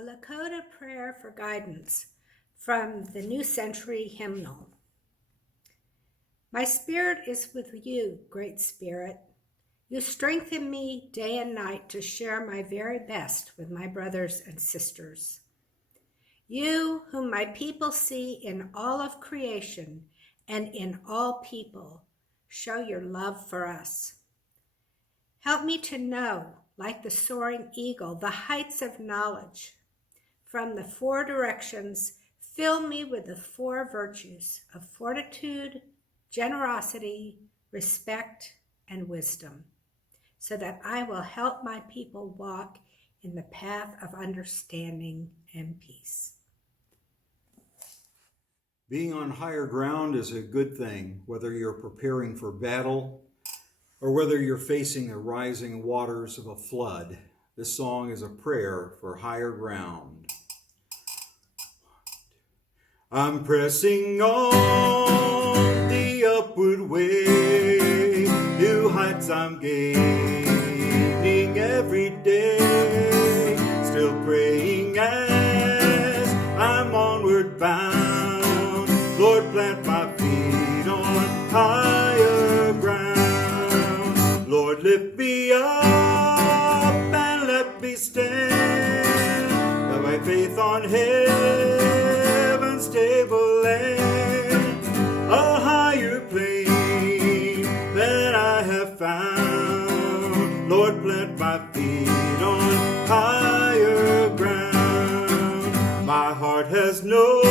A Lakota prayer for guidance from the New Century Hymnal. My spirit is with you, Great Spirit. You strengthen me day and night to share my very best with my brothers and sisters. You, whom my people see in all of creation and in all people, show your love for us. Help me to know, like the soaring eagle, the heights of knowledge. From the four directions, fill me with the four virtues of fortitude, generosity, respect, and wisdom, so that I will help my people walk in the path of understanding and peace. Being on higher ground is a good thing, whether you're preparing for battle or whether you're facing the rising waters of a flood. This song is a prayer for higher ground. I'm pressing on the upward way, new heights I'm gaining every day, still praying as I'm onward bound. Lord, plant my feet on higher ground. Lord, lift me up and let me stand by my faith on heaven's stable land, a higher plane than I have found. Lord, plant my feet on higher ground. My heart has no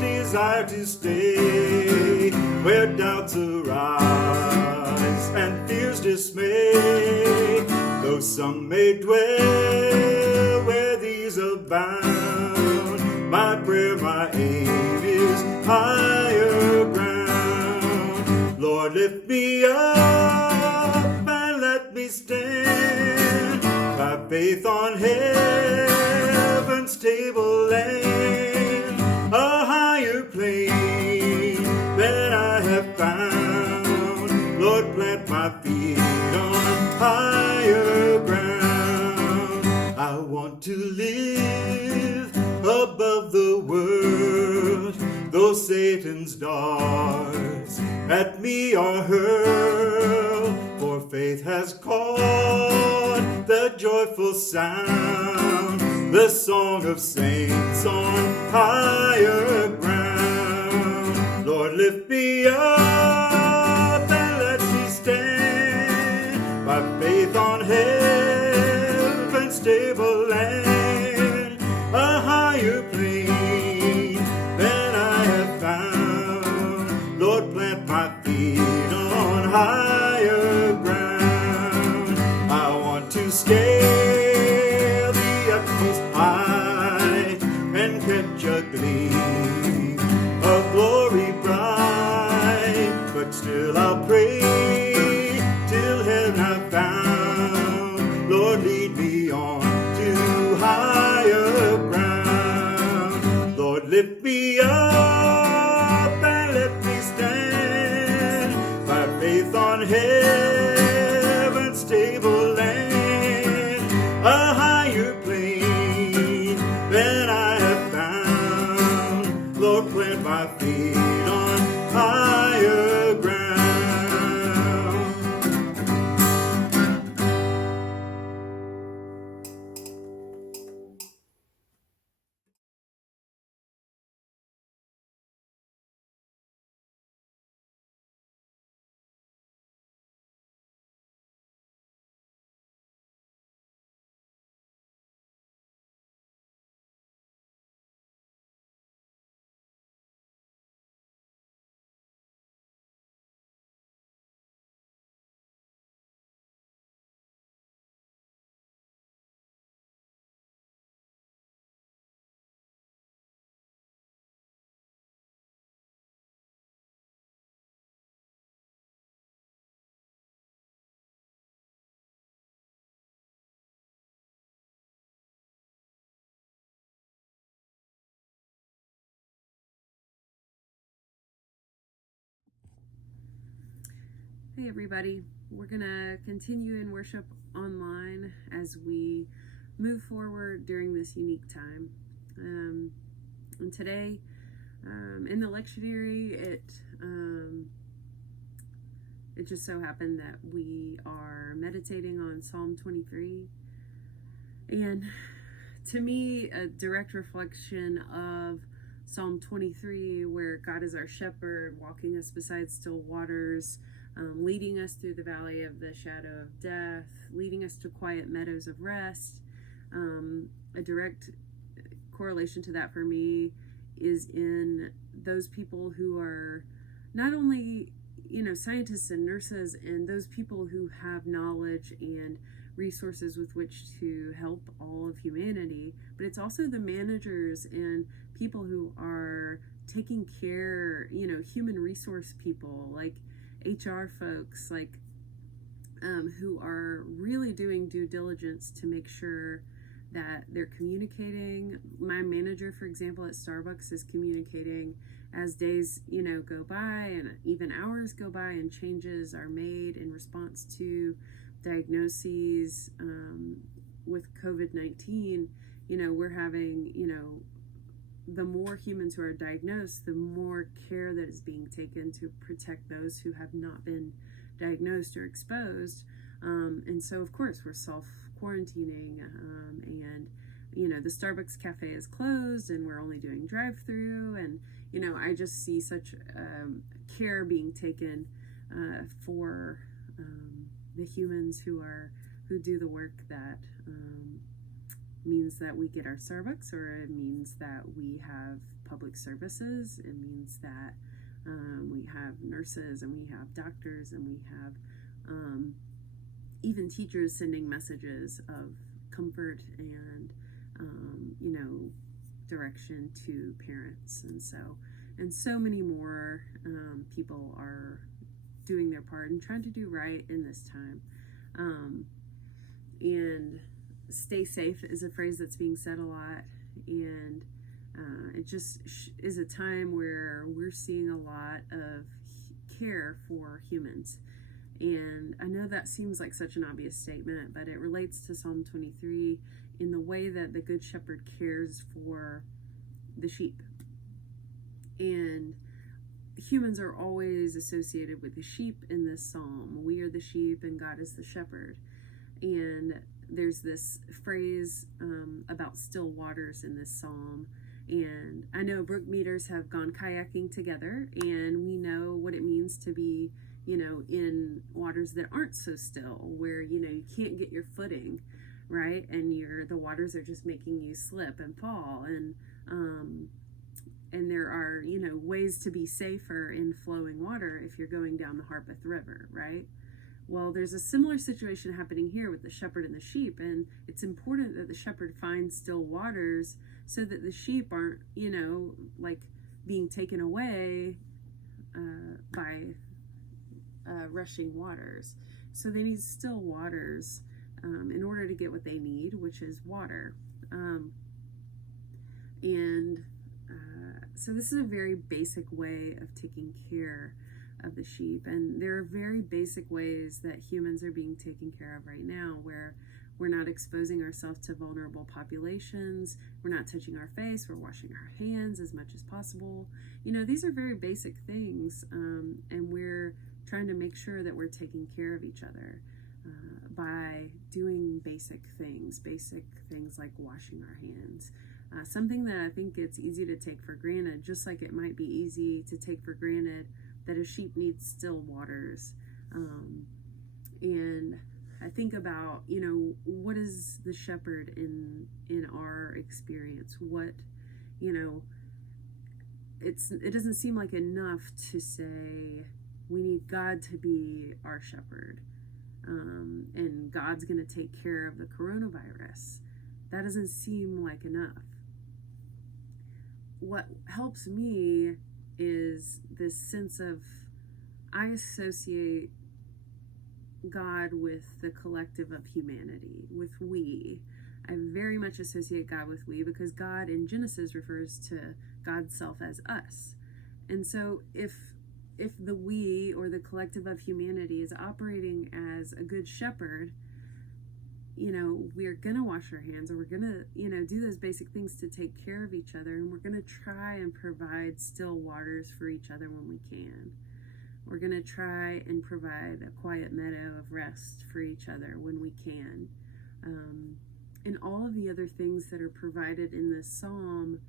desire to stay where doubts arise and fears dismay, though some may dwell where these abound. My prayer, my aim is higher ground. Lord, lift me up and let me stand by faith on heaven's stable land, a higher plane than I have found. Lord, plant my feet on higher ground. I want to live above the world, though Satan's darts at me are hurled, for faith has caught the joyful sound, the song of saints on higher ground. Lord, lift me up and let me stand by faith on heaven's stable land, a higher plane than I have found. Lord, plant my feet on higher ground. I want to scale the utmost height and catch a gleam of glory bright, but still I'll pray till heaven I've found. Lord, lead me on to higher ground. Lord, lift me up and let me stand by faith on heaven's stable land, a higher plane than I have found. Lord, plant my feet on higher ground. Hey everybody, we're gonna continue in worship online as we move forward during this unique time. And today, in the lectionary, it just so happened that we are meditating on Psalm 23. And to me, a direct reflection of Psalm 23, where God is our shepherd, walking us beside still waters, leading us through the valley of the shadow of death, leading us to quiet meadows of rest. A direct correlation to that for me is in those people who are not only, scientists and nurses and those people who have knowledge and resources with which to help all of humanity, but it's also the managers and people who are taking care, human resource people like HR folks, like who are really doing due diligence to make sure that they're communicating. My manager, for example, at Starbucks is communicating as days, go by and even hours go by and changes are made in response to diagnoses with COVID-19. We're having, the more humans who are diagnosed, the more care that is being taken to protect those who have not been diagnosed or exposed. And so, of course, we're self-quarantining, and, the Starbucks cafe is closed and we're only doing drive-through. And, I just see such care being taken for the humans who do the work that means that we get our Starbucks, or it means that we have public services. It means that we have nurses and we have doctors and we have even teachers sending messages of comfort and direction to parents, and so many more people are doing their part and trying to do right in this time. And stay safe is a phrase that's being said a lot, and it just is a time where we're seeing a lot of care for humans. And I know that seems like such an obvious statement, but it relates to Psalm 23 in the way that the Good Shepherd cares for the sheep. And humans are always associated with the sheep in this psalm. We are the sheep and God is the shepherd. And there's this phrase about still waters in this psalm. And I know Brookmeaders have gone kayaking together, and we know what it means to be, in waters that aren't so still, where, you can't get your footing, right? And the waters are just making you slip and fall. And there are, ways to be safer in flowing water if you're going down the Harpeth River, right? Well, there's a similar situation happening here with the shepherd and the sheep, and it's important that the shepherd finds still waters so that the sheep aren't, being taken away by rushing waters. So they need still waters in order to get what they need, which is water. So this is a very basic way of taking care of the sheep, and there are very basic ways that humans are being taken care of right now, where we're not exposing ourselves to vulnerable populations, we're not touching our face, we're washing our hands as much as possible. These are very basic things, and we're trying to make sure that we're taking care of each other by doing basic things like washing our hands. Something that I think it's easy to take for granted, just like it might be easy to take for granted that a sheep needs still waters. And I think about, what is the shepherd in our experience? What, it doesn't seem like enough to say we need God to be our shepherd, and God's going to take care of the coronavirus. That doesn't seem like enough. What helps me is this sense of, I associate God with the collective of humanity, with we. I very much associate God with we, because God in Genesis refers to God's self as us. And so if the we, or the collective of humanity, is operating as a good shepherd, we're gonna wash our hands, or we're gonna, do those basic things to take care of each other, and we're gonna try and provide still waters for each other when we can. We're gonna try and provide a quiet meadow of rest for each other when we can. And all of the other things that are provided in this psalm,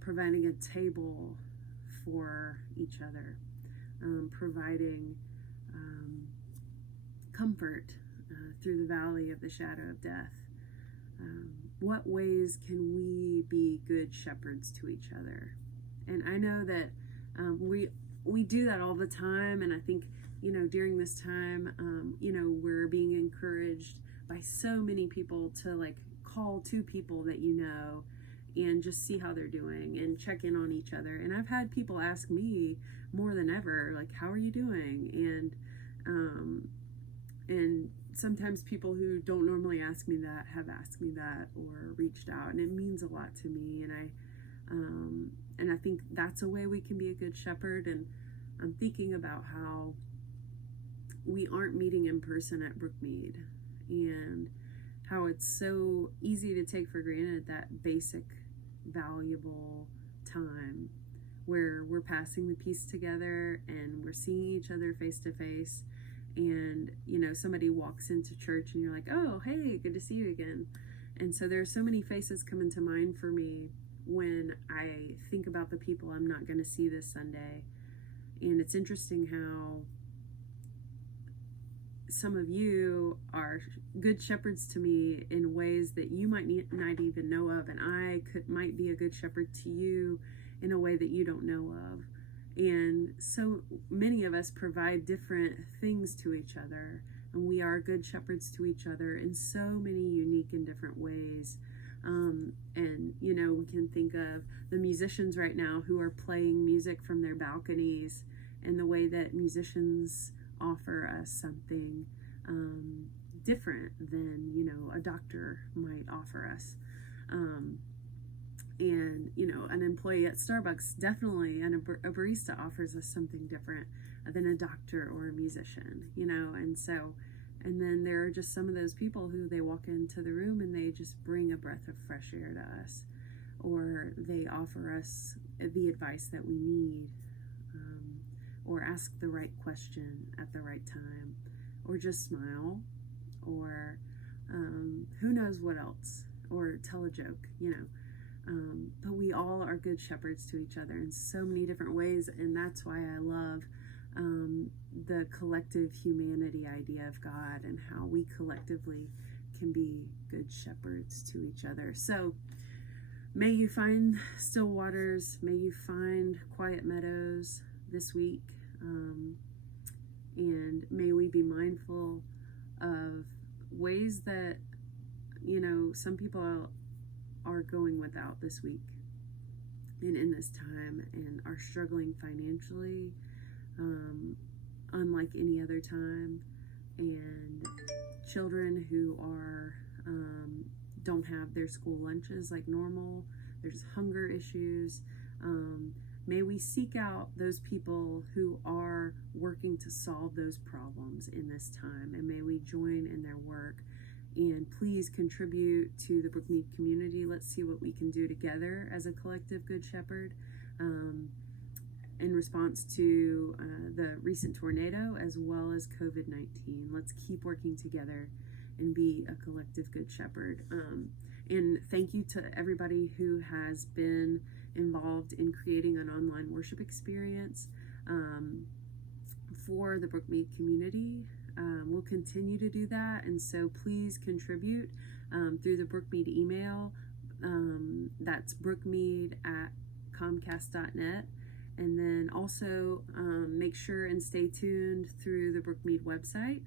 providing a table for each other, providing comfort through the valley of the shadow of death. What ways can we be good shepherds to each other? And I know that we do that all the time, and I think, during this time, we're being encouraged by so many people to call two people that and just see how they're doing and check in on each other. And I've had people ask me more than ever, how are you doing? And sometimes people who don't normally ask me that have asked me that or reached out, and it means a lot to me. And I think that's a way we can be a good shepherd. And I'm thinking about how we aren't meeting in person at Brookmeade, and how it's so easy to take for granted that basic, valuable time where we're passing the peace together and we're seeing each other face to face. And, somebody walks into church and you're like, oh, hey, good to see you again. And so there are so many faces coming to mind for me when I think about the people I'm not going to see this Sunday. And it's interesting how some of you are good shepherds to me in ways that you might not even know of, and I might be a good shepherd to you in a way that you don't know of. And so many of us provide different things to each other, and we are good shepherds to each other in so many unique and different ways. And we can think of the musicians right now who are playing music from their balconies, and the way that musicians offer us something different than a doctor might offer us. And an employee at Starbucks definitely, and a barista offers us something different than a doctor or a musician. And then there are just some of those people who they walk into the room and they just bring a breath of fresh air to us, or they offer us the advice that we need, or ask the right question at the right time, or just smile, or who knows what else, or tell a joke, but we all are good shepherds to each other in so many different ways. And that's why I love the collective humanity idea of God, and how we collectively can be good shepherds to each other. So may you find still waters, may you find quiet meadows this week, and may we be mindful of ways that some people are going without this week and in this time, and are struggling financially unlike any other time, and children who are don't have their school lunches like normal. There's hunger issues. May we seek out those people who are working to solve those problems in this time, and may we join in their work. And please contribute to the Brookmeade community. Let's see what we can do together as a collective good shepherd in response to the recent tornado, as well as COVID-19. Let's keep working together and be a collective good shepherd. And thank you to everybody who has been involved in creating an online worship experience for the Brookmeade community. We'll continue to do that, and so please contribute through the Brookmeade email. That's brookmeade@comcast.net. And then also make sure and stay tuned through the Brookmeade website,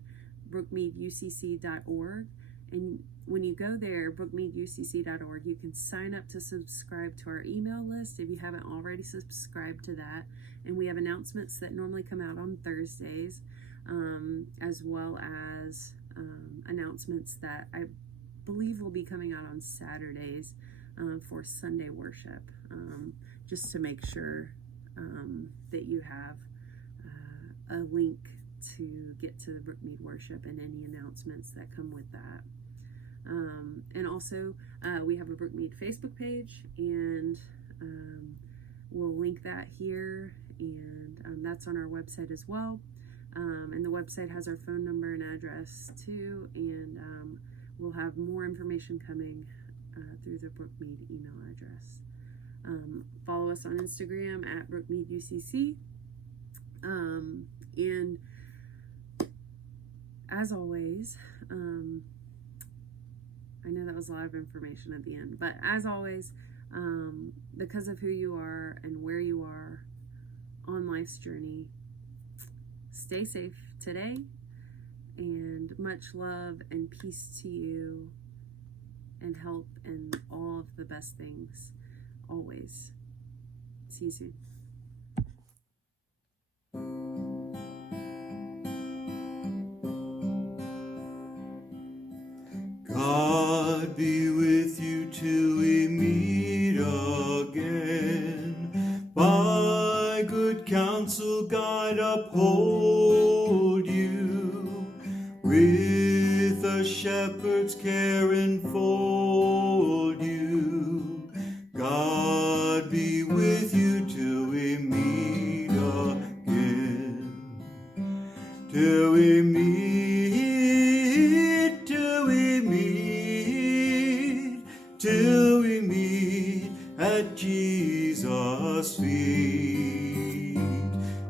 brookmeadeucc.org. And when you go there, brookmeadeucc.org, you can sign up to subscribe to our email list if you haven't already subscribed to that. And we have announcements that normally come out on Thursdays, as well as announcements that I believe will be coming out on Saturdays for Sunday worship, just to make sure that you have a link to get to the Brookmeade worship and any announcements that come with that. And also, we have a Brookmeade Facebook page, and we'll link that here, and that's on our website as well. And the website has our phone number and address too, and we'll have more information coming through the Brookmeade email address. Follow us on Instagram at BrookmeadeUCC. And as always, I know that was a lot of information at the end, but as always, because of who you are and where you are on life's journey, stay safe today, and much love and peace to you, and help and all of the best things always. See you soon. God be with you till we meet again. By good counsel, guide, uphold you. With a shepherd's care enfold you. God be with you till we meet again. Till we meet, till we meet, till we meet at Jesus' feet.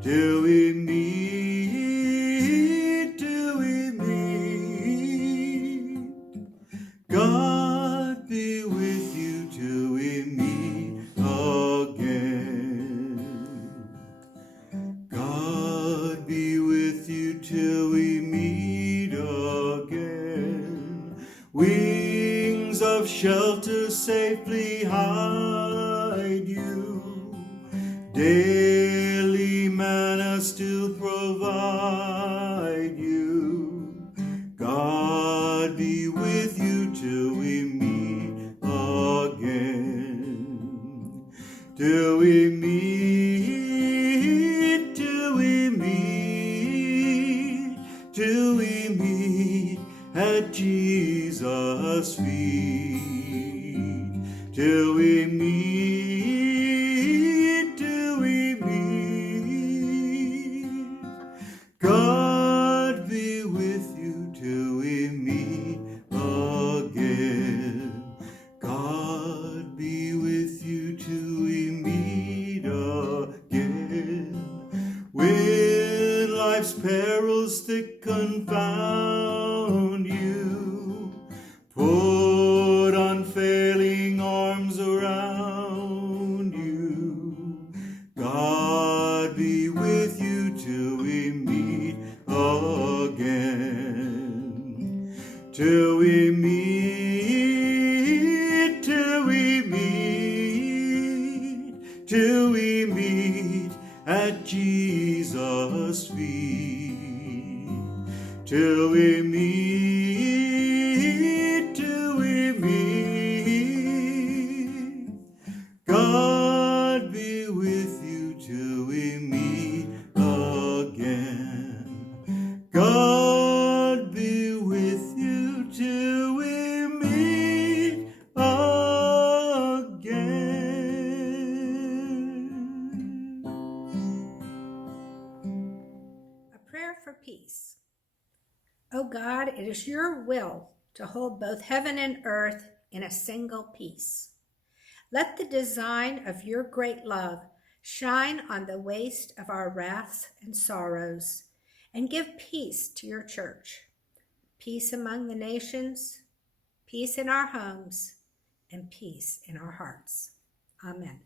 Till we meet, till we meet. God be with you till we meet again. God be with you till we meet again. Wings of shelter safely hide you. Daily manna still provide you. God be with you till we meet again. Till we meet, till we meet, till we meet at Jesus' feet. Till we meet, till we meet. God be with you till we meet again. God be with you till we meet again. When life's perils thick confound you, put unfailing arms around you. God be with you till we meet again. Till we meet, till we meet, till we meet at Jesus' feet. Till we meet, till we meet. God be with you till we meet again. God be with you till we meet again. A prayer for peace. O God, it is your will to hold both heaven and earth in a single peace. Let the design of your great love shine on the waste of our wraths and sorrows, and give peace to your church, peace among the nations, peace in our homes, and peace in our hearts. Amen.